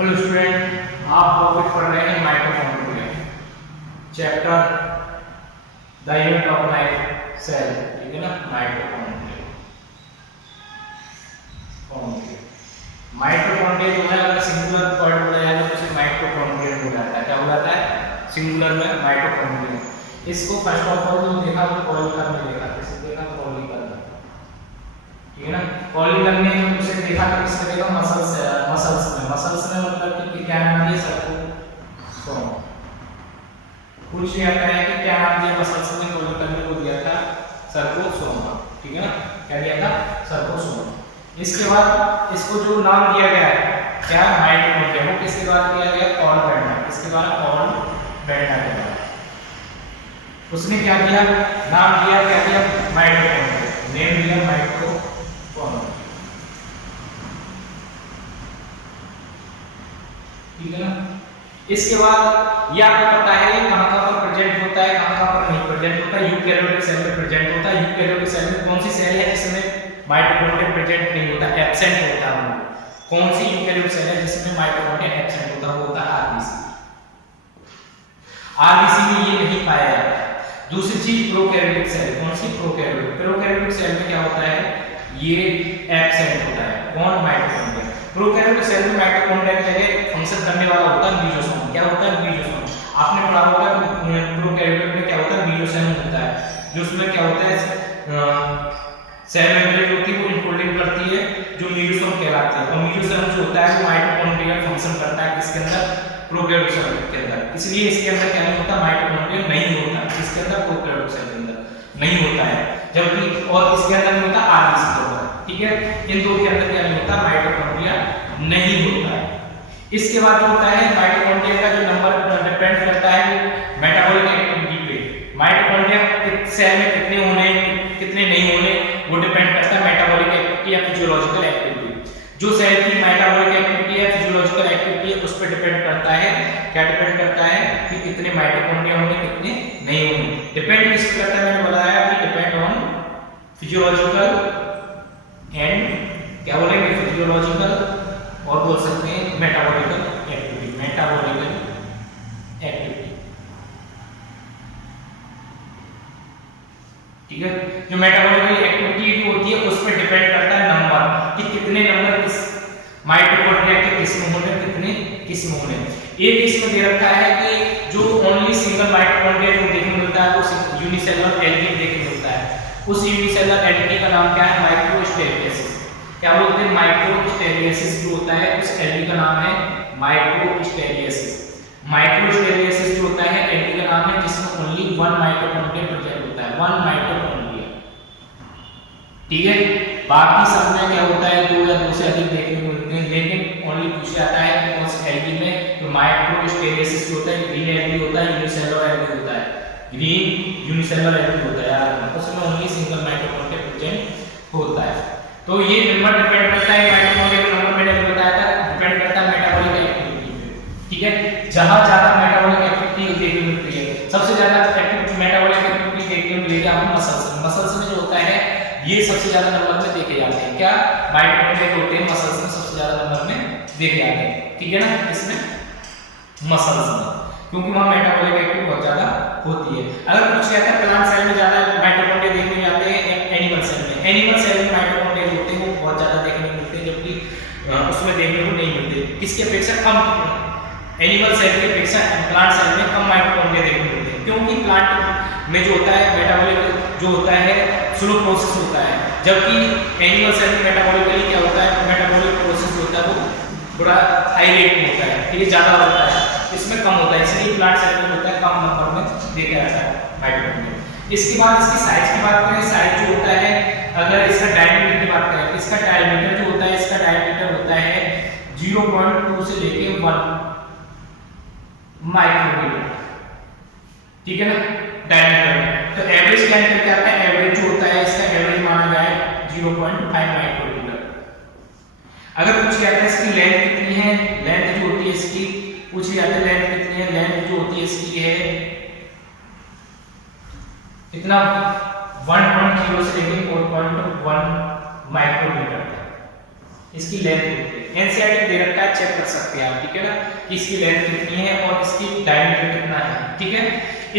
Hello student, आप topic पढ़ रहे हैं mitochondria chapter the unit of life cell. ठीक है ना, माइटोकॉन्ड्रिया माइटोकॉन्ड्रिया जो है अगर सिंगुलर वर्ड बोला जाए तो उसे माइटोकॉन्ड्रिया बोला जाता है। क्या बोला जाता है? सिंगुलर में माइटोकॉन्ड्रिया। इसको फर्स्ट ऑफ ऑल जो देखा वो कॉलिकल में देखा, किसे देखा? कॉलिकल। ठीक है ना, कॉलिकल में उसे देखा तो किसने देखा? मसल्स में मतलब कि क्या नाम दिया सबको? पूछ लिया है कि क्या नाम दिया मसल्स में? कॉलिकल में वो दिया था सर्कोसोमा। ठीक है ना, क्या दिया था? सर्कोसोमा। इसके बाद इसको जो नाम दिया गया है क्या? माइटोकॉन्ड्रिया। वो किसके द्वारा दिया गया? Paul Bender. किसके द्वारा? पॉल बेंडर के द्वारा। उसने क्या किया? नाम दिया, क्या दिया? माइटोकॉन्ड्रिया। नेम दिया माइटोकॉन्ड्रिया। ठीक है ना, इसके बाद ये आपको पता है ये कहां पर प्रेजेंट होता है, कहां पर नहीं प्रेजेंट होता है? यूकैरियोटिक सेल में प्रेजेंट होता है। यूकैरियोटिक सेल में कौन सी सेल है जिसमें माइटोकॉन्ड्रिया प्रेजेंट नहीं होता, एब्सेंट होता है? कौन सी यूकैरियोटिक सेल है जिसमें माइटोकॉन्ड्रिया एब्सेंट होता है? वो होता है आरबीसी। आरबीसी में ये नहीं पाया जाता। दूसरी चीज प्रोकैरियोटिक सेल। कौन सी? प्रोकैरियोटिक। प्रोकैरियोटिक सेल में क्या होता है? ये एब्सेंट होता है। कौन? माइटोकॉन्ड्रिया। प्रोकैरियोटिक सेल में माइटोकॉन्ड्रिया की जगह फंक्शन करने वाला होता है मीजोसोम। क्या होता है? मीजोसोम। आपने पढ़ा होगा कि प्रोकैरियोटिक में क्या होता है? मीजोसोम होता है, जो उसमें क्या होता है? सेल मेम्ब्रेन होती है वो इनफोल्डिंग करती है, जो मीजोसोम कहलाती है। और मीजोसोम जो होता है वो माइटोकॉन्ड्रियल फंक्शन करता है किसके अंदर? प्रोकैरियोटिक सेल के अंदर। इसलिए इसके अंदर क्या नहीं होता? माइटोकॉन्ड्रिया नहीं होता। किसके अंदर? प्रोकैरियोटिक सेल के अंदर नहीं होता है। जबकि और इसके अंदर नहीं होता आरबीसी के अंदर। ठीक है, इन दो के अंदर क्या नहीं होता? माइटोकॉन्ड्रिया नहीं होता है। इसके बाद जो होता है माइटोकॉन्ड्रिया का जो नंबर डिपेंड करता है वो मेटाबॉलिक एक्टिविटी पे। माइटोकॉन्ड्रिया सेल में कितने होने कितने नहीं होने वो डिपेंड करता है मेटाबॉलिक एक्टिविटी या फिजियोलॉजिकल एक्टिविटी। जो सेल की मेटाबॉलिक एक्टिविटी या फिजियोलॉजिकल एक्टिविटी है उस पर डिपेंड करता है। क्या डिपेंड करता है? कि कितने माइटोकॉन्ड्रिया होंगे, कितने नहीं होंगे। डिपेंड किस पे करता है? मैंने बताया कि डिपेंड ऑन फिजियोलॉजिकल एंड क्या बोलेंगे? फिजियोलॉजिकल और बोल सकते हैं मेटाबॉलिकल एक्टिविटी। Metabolical activity. ठीक है, जो मेटाबॉलिकल एक्टिविटी जो होती है उस पर डिपेंड करता है नंबर, कि कितने नंबर किस माइटोकॉन्ड्रिया के किस्म होने, कितने किस्म होने। एक किस्म दे रखा है कि जो ओनली सिंगल माइटोकॉन्ड्रिया जो देखने मिलता है वो यूनिसेलुलर एल्गी देखने मिलता है। उस यूनिसेलुलर एल्गी का नाम क्या है? माइक्रोस्टेरियोसिस। क्या बोलते हैं? माइक्रोस्टेरियोसिस जो होता है उस एल्गी का नाम है माइक्रोस्टेरियोसिस। माइक्रोस्टेरियोसिस जो होता है एल्गी का नाम है जिसमें ओनली वन माइटोकॉन्ड्रिया प्रेजेंट होता है, वन माइटोकॉन्ड्रिया। ठीक है, बाकी सब में क्या होता है? दो या दो से अधिक देखने को मिलते हैं, लेकिन ओनली पूछा जाता है कि उस एल्गी में तो माइक्रोस्टेरियोसिस जो होता है ग्रीन एल्गी होता है, यूनिसेलुलर एल्गी होता है, ग्रीन यूनिसेलुलर एल्गी होता है यार, उसमें ओनली सिंगल माइटोकॉन्ड्रिया प्रेजेंट होता है। तो ये नंबर डिपेंड करता है माइटोकॉन्ड्रिया का नंबर मैंने बताया था, डिपेंड करता है मेटाबॉलिक एक्टिविटी पे। ठीक है, जहां ज्यादा मेटाबॉलिक एक्टिविटी देखने मिलती है, सबसे ज्यादा एक्टिविटी मेटाबॉलिक एक्टिविटी देखने को मिलेगी आपको मसल्स में। मसल्स में जो होता है ये सबसे ज्यादा नंबर में देखे जाते हैं। क्या? माइटोकॉन्ड्रिया जो होते हैं मसल्स में सबसे ज्यादा नंबर में देखे जाते हैं। ठीक है ना, इसमें मसल्स में, क्योंकि वहां मेटाबॉलिक एक्टिविटी बहुत ज्यादा होती है। अगर कुछ कहता है प्लांट सेल में ज्यादा माइटोकॉन्ड्रिया देखने जाते हैं, एनिमल सेल में, एनिमल सेल में माइटोकॉन्ड्रिया होते हैं वो बहुत ज्यादा देखने को मिलते हैं, जबकि उसमें देखने को नहीं मिलते। किसके अपेक्षा? कम। एनिमल सेल की अपेक्षा प्लांट सेल में कम माइटोकॉन्ड्रिया देखने को मिलते हैं, क्योंकि प्लांट में जो होता है मेटाबॉलिक जो होता है स्लो प्रोसेस होता है, जबकि एनिमल सेल में मेटाबॉलिकली क्या होता है? मेटाबॉलिक प्रोसेस होता है वो थोड़ा हाई रेट में होता है, ठीक है, ज्यादा होता है, इसमें कम होता है। इसलिए प्लांट सेल में होता है कम नंबर में देखा जाता है माइटोकॉन्ड्रिया। इसके बाद इसकी साइज की बात करें, साइज जो होता है, अगर इसका डायमीटर की बात करें, इसका डायमीटर जो होता है, इसका डायमीटर होता है 0.2 से लेके 1 माइक्रोमीटर। ठीक है ना, डायमीटर। तो एवरेज क्या निकल आता है? एवरेज जो होता है इसका एवरेज माना जाए 0.5 माइक्रोमीटर। अगर पूछ जाता है इसकी लेंथ कितनी है, लेंथ जो होती है इसकी पूछ जाता है लेंथ कितनी है, लेंथ जो होती है इसकी है कितना? 1.0 से लेके 4.1 माइक्रोमीटर तक। इसकी लेंथ होती है। एनसीईआरटी दे रखा है, चेक कर सकते हैं आप, ठीक है ना, कि इसकी लेंथ कितनी है और इसकी डायमीटर कितना है, ठीक है।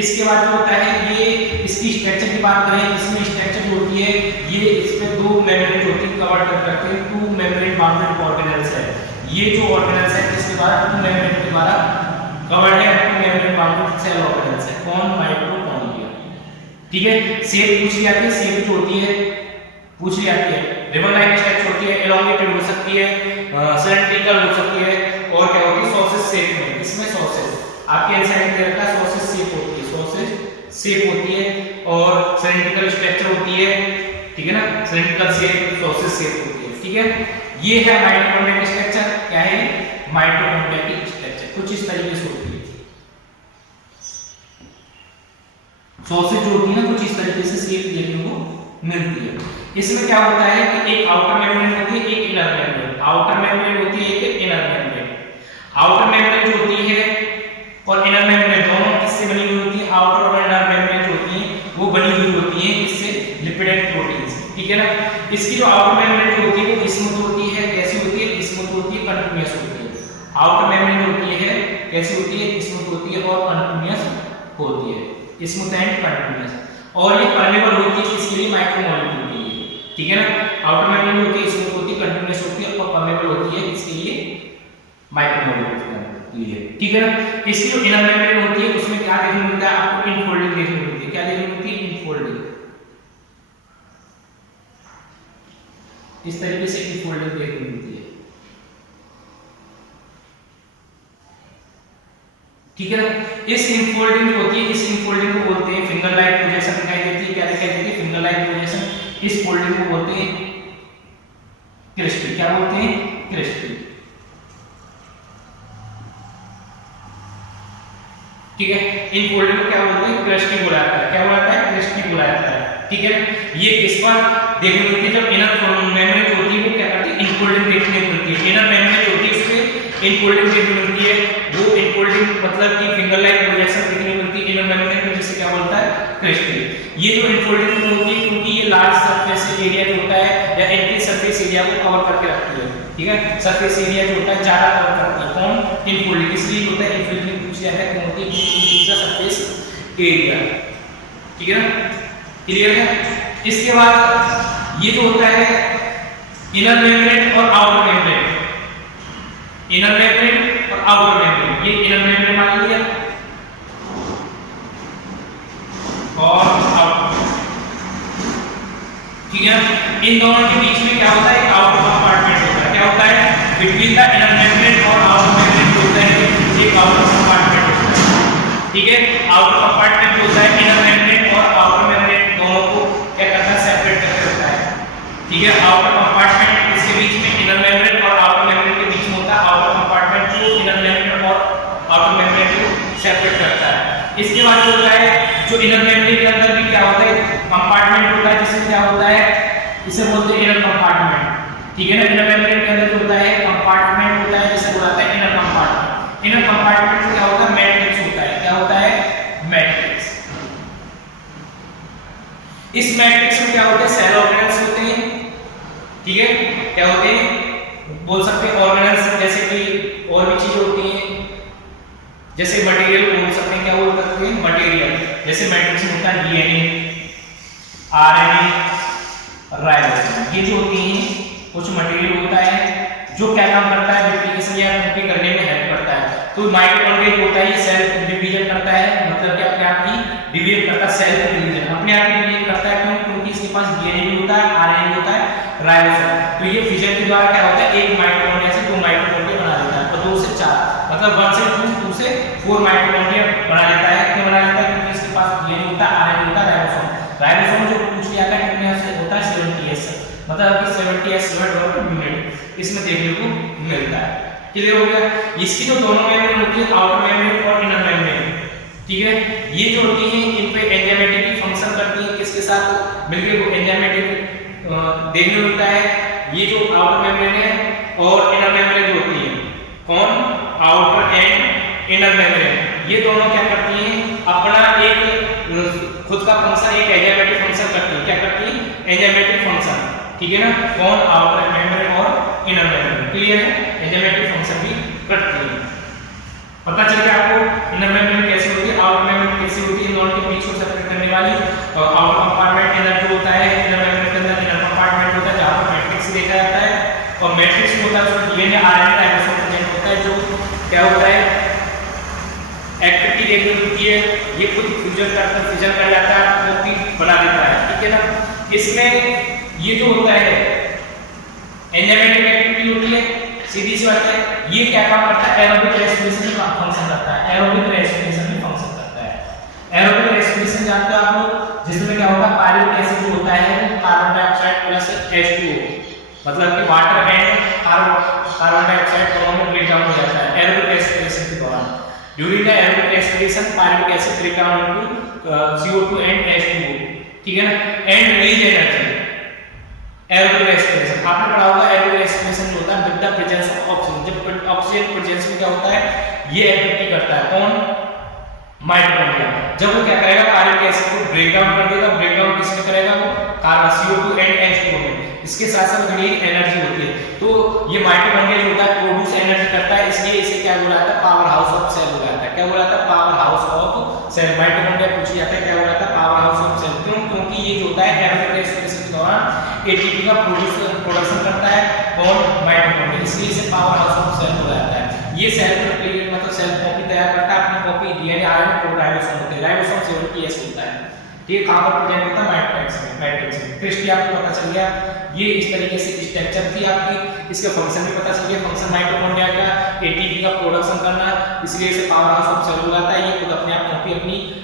इसके बाद जो होता है ये इसकी स्ट्रक्चर की बात करें, इसमें स्ट्रक्चर जो होती है ये इसमें दो मेम्ब्रेन होती है कवर कर रखते हैं, टू मेम्ब्रेन बाउंडेड ऑर्गेनेल्स है। ये जो ऑर्गेनेल्स है इसके द्वारा टू मेम्ब्रेन के द्वारा कवर्ड है, two membrane bounded cell organelles है। कौन? माइटोकॉन्ड्रिया, ठीक है। शेप पूछ ली जाती है, शेप जो होती है पूछ ली जाती है, रिबन लाइक स्ट्रक्चर होती है, एलोंगेटेड हो सकती है, सिलेंड्रिकल हो सकती है, और क्या होती है सॉसेज शेप में। इसमें सॉसेज आपके एनसीईआरटी दे रखा है, सॉसेज शेप होती है, सॉसेज शेप होती है और सिलेंड्रिकल स्ट्रक्चर होती है, ठीक है ना, सिलेंड्रिकल शेप सॉसेज शेप होती है, ठीक है। ये है माइटोकॉन्ड्रिया की स्ट्रक्चर। क्या है? माइटोकॉन्ड्रिया की स्ट्रक्चर कुछ इस तरीके से होती है। सॉसेज जो होती है ना कुछ इस तरीके से शेप देखने को मिलती है। इसमें क्या होता है कि एक आउटर मेम्ब्रेन होती है, एक इनर मेम्ब्रेन। आउटर मेम्ब्रेन होती है, एक इनर मेम्ब्रेन। आउटर मेम्ब्रेन जो होती है और इनर मेम्ब्रेन दोनों किससे बनी हुई होती है? आउटर और इनर मेम्ब्रेन जो होती है वो बनी हुई होती है इससे लिपिड एंड प्रोटीन से, ठीक है ना। इसकी जो आउटर मेम्ब्रेन जो होती है वो स्मूथ होती है, कैसी होती है? स्मूथ होती है, कंटीन्यूअस होती है। आउटर मेम्ब्रेन जो होती है कैसी होती है? स्मूथ होती है और कंटीन्यूअस होती है, स्मूथ एंड कंटीन्यूअस। और ये परमेबल होती है किसके लिए? माइक्रोमोलेक्यूल के लिए, ठीक है ना। आउटर मेम्ब्रेन होती है स्मूथ होती है, कंटीन्यूअस होती है और परमेबल होती है किसके लिए? माइक्रोमोलेक्यूल के लिए, ठीक है ना। इसकी जो इनर मेम्ब्रेन होती है उसमें क्या देखने मिलता है आपको? इनफोल्डिंग देखने को मिलती है। क्या देखने को मिलती है? इनफोल्डिंग। इस तरीके से इनफोल्डिंग देखने को मिलती है, ठीक है ना। इस इनफोल्डिंग जो होती है इस इनफोल्डिंग को बोलते हैं फिंगर लाइक प्रोजेक्शन दिखाई देती है। क्या दिखाई देती है? Finger like projection. इस फोल्डिंग को बोलते हैं क्रिस्टल। क्या बोलते हैं? क्रिस्टल, ठीक है। इन फोल्डिंग को क्या बोलते हैं? क्रिस्टल बोला जाता है। क्या बोला जाता है? क्रिस्टल बोला जाता है, ठीक है। ये किस पर देखने को मिलती है? जब इनर मेम्ब्रेन जो होती है वो क्या करती है? इनफोल्डिंग देखने को मिलती है। इनर मेम्ब्रेन जो होती है उसमें इनफोल्डिंग देखने को मिलती है। वो इनफोल्डिंग मतलब कि फिंगर लाइक प्रोजेक्शन देखने को मिलती है इनर मेम्ब्रेन में, जिसे क्या बोलता है? क्रिस्टल। ये जो इनफोल्डिंग होती है क्योंकि ये लार्ज सरफेस एरिया जो होता है या एंटी सरफेस एरिया को कवर करके रखती है, ठीक है। सरफेस एरिया जो होता है ज्यादा कवर करती है। कौन? इनफोल्डिंग। इसलिए होता है इनफोल्डिंग पूछ जाता है कौन होती है? सरफेस एरिया, ठीक है ना। क्लियर है? इसके बाद ये जो होता है इनर मेम्ब्रेन और आउटर मेम्ब्रेन। इनर मेम्ब्रेन और आउटर मेम्ब्रेन। ये इनर मेम्ब्रेन मान लिया और आउटर, ठीक है। इन दोनों के बीच में क्या होता है? एक आउटर कंपार्टमेंट होता है। क्या होता है? बिटवीन द इनर मेम्ब्रेन और आउटर मेम्ब्रेन होता है एक आउटर कंपार्टमेंट होता है, ठीक है। आउटर कंपार्टमेंट होता है इनर मेम्ब्रेन और आउटर मेम्ब्रेन दोनों को क्या करता है? सेपरेट करके रखता है, ठीक है। आउटर कंपार्टमेंट इसके बीच में इनर मेम्ब्रेन और आउटर मेम्ब्रेन के बीच में होता है आउटर कंपार्टमेंट जो इनर मेम्ब्रेन और आउटर मेम्ब्रेन को सेपरेट करता है। इसके बाद जो होता है जो इनर मेम्ब्रेन के अंदर भी क्या होता है? कंपार्टमेंट होता है, जिसमें क्या होता है? इसे बोलते हैं इनर कंपार्टमेंट, ठीक है ना। इनर मेम्ब्रेन के अंदर जो होता है कंपार्टमेंट होता है जिसे बोला जाता है इनर कंपार्टमेंट। इनर कंपार्टमेंट में क्या होता है? मैट्रिक्स होता है। क्या होता है? मैट्रिक्स। इस मैट्रिक्स में क्या होते हैं? सेल ऑर्गेनेल्स होते हैं, ठीक है। क्या होते हैं? बोल सकते हैं ऑर्गेनेल्स, जैसे कि और भी चीजें होती हैं जैसे मटेरियल बोल सकते हैं। क्या बोल सकते हैं? मटेरियल। जैसे मैट्रिक्स में होता है डीएनए, आरएनए, राइबोसोम। ये जो होती हैं कुछ मटेरियल होता है जो क्या काम करता है? रेप्लिकेशन या कॉपी करने में हेल्प करता है। तो माइटोकॉन्ड्रिया होता है ये सेल डिवीजन करता है, मतलब कि अपने आप ही डिवीजन करता है, सेल डिवीजन अपने आप ही डिवीजन करता है। क्यों? क्योंकि इसके पास डीएनए भी होता है, आरएनए भी होता है, राइबोसोम। तो ये फिजन के द्वारा क्या होता है? एक माइटोकॉन्ड्रिया से दो माइटोकॉन्ड्रिया बना देता है और दो से चार, मतलब 1 से 2, 2 से 4 माइटोकॉन्ड्रिया बना देता है। क्यों बना देता है? क्योंकि इसके पास डीएनए होता है, आरएनए होता है, राइबोसोम। राइबोसोम जो पूछ लिया था कितने से होता है? 70s, मतलब कि 70s यूनिट इसमें देखने को मिलता है। क्लियर हो गया? इसकी जो दोनों मेम्ब्रेन होती है आउटर मेम्ब्रेन और इनर मेम्ब्रेन, ठीक है। ये जो होती है इन पे एंजाइमेटिक की फंक्शन करती है, किसके साथ मिलकर वो एंजाइमेटिक देखने को मिलता है। ये जो आउटर मेम्ब्रेन है और इनर मेम्ब्रेन जो होती है, कौन? आउटर एंड इनर मेम्ब्रेन, ये दोनों क्या करती हैं? अपना एक खुद का फंक्शन, एक एंजाइमेटिक फंक्शन करती है। क्या करती है? एंजाइमेटिक फंक्शन, ठीक है ना, कौन आउटर मेम्ब्रेन और इनर मेम्ब्रेन, क्लियर है, एंजाइमेटिक फंक्शन भी करती है। पता चल गया आपको इनर मेम्ब्रेन कैसे होती है, आउटर मेम्ब्रेन कैसे होती है, दोनों के बीच को सेपरेट करने वाली। आउटर कंपार्टमेंट इनर जो होता है, इनर मेम्ब्रेन के अंदर इनर कंपार्टमेंट होता है जहां पर मैट्रिक्स देखा जाता है, और मैट्रिक्स में होता है उसमें डीएनए आरएनए राइबोसोम प्रेजेंट होता है, जो क्या होता है एक्टिविटी देखने होती है, ये खुद फ्यूजन कर जाता है, कॉपी बना देता है, ठीक है ना। इसमें ये जो होता है एंजाइमेटिक एक्टिविटी होती है, सीधी सी बात है, ये क्या काम करता है, एरोबिक रेस्पिरेशन का फंक्शन करता है, एरोबिक रेस्पिरेशन में फंक्शन करता है। एरोबिक रेस्पिरेशन जानते हो आप लोग, जिसमें क्या होता है पायरुविक एसिड जो होता है वो कार्बन डाइऑक्साइड प्लस H2O, मतलब कि वाटर एंड कार्बन डाइऑक्साइड दोनों में ब्रेक डाउन हो जाता है एरोबिक रेस्पिरेशन के दौरान। During the aerobic respiration pyruvic acid break down into CO2 and H2O, ठीक है ना, and release energy. Aerobic respiration आपने पढ़ा होगा, एरोबिक रेस्पिरेशन होता है with the presence of oxygen, जब ऑक्सीजन प्रेजेंस में क्या होता है ये एक्टिविटी करता है, कौन, माइटोकॉन्ड्रिया। जब वो क्या करेगा पायरुविक एसिड को ब्रेक डाउन कर देगा, ब्रेक डाउन किसमें करेगा वो, कार्बन CO2 एंड H2O में, इसके साथ साथ घनी एनर्जी होती है, तो ये माइटोकॉन्ड्रिया जो होता है प्रोड्यूस एनर्जी करता है, इसलिए इसे क्या बोला जाता है, पावर हाउस ऑफ सेल बोला जाता है। क्या बोला जाता है, power house of cell. Mitochondria पूछी जाता है क्या बोला जाता है, पावर हाउस ऑफ सेल। क्यों, क्योंकि ये जो होता है एरोबिक रेस्पिरेशन के दौरान एटीपी का प्रोडक्शन करता है, कौन, माइटोकॉन्ड्रिया, इसलिए इसे पावर हाउस ऑफ सेल बोला जाता है। ये सेल रिप्लिकेट मतलब सेल कॉपी तैयार करता है, अपनी कॉपी डीएनए आरएनए को राइबोसोम होते हैं, राइबोसोम 70S होता है, ठीक है, कहां पर प्रेजेंट होता है, मैट्रिक्स में। क्रिस्टी आपको पता चल गया, ये इस तरीके से स्ट्रक्चर थी आपकी, इसके फंक्शन भी पता चल गया, फंक्शन माइटोकॉन्ड्रिया का एटीपी का प्रोडक्शन करना, इसलिए इसे पावर हाउस ऑफ सेल बोला जाता है। ये खुद अपने आप कॉपी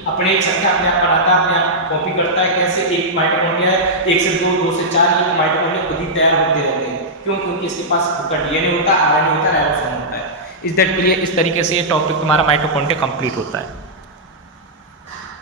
अपने एक संख्या अपने आप बनाता है, अपने आप कॉपी करता है, कैसे, एक माइटोकॉन्ड्रिया है, 1 से 2, 2 से 4, ये माइटोकॉन्ड्रिया खुद ही तैयार होते रहते हैं, क्यों, क्योंकि इसके पास खुद का डीएनए होता है, आरएनए होता है, राइबोसोम होता है। इस दैट के लिए इस तरीके से ये टॉपिक तुम्हारा माइटोकॉन्ड्रिया कंप्लीट होता है।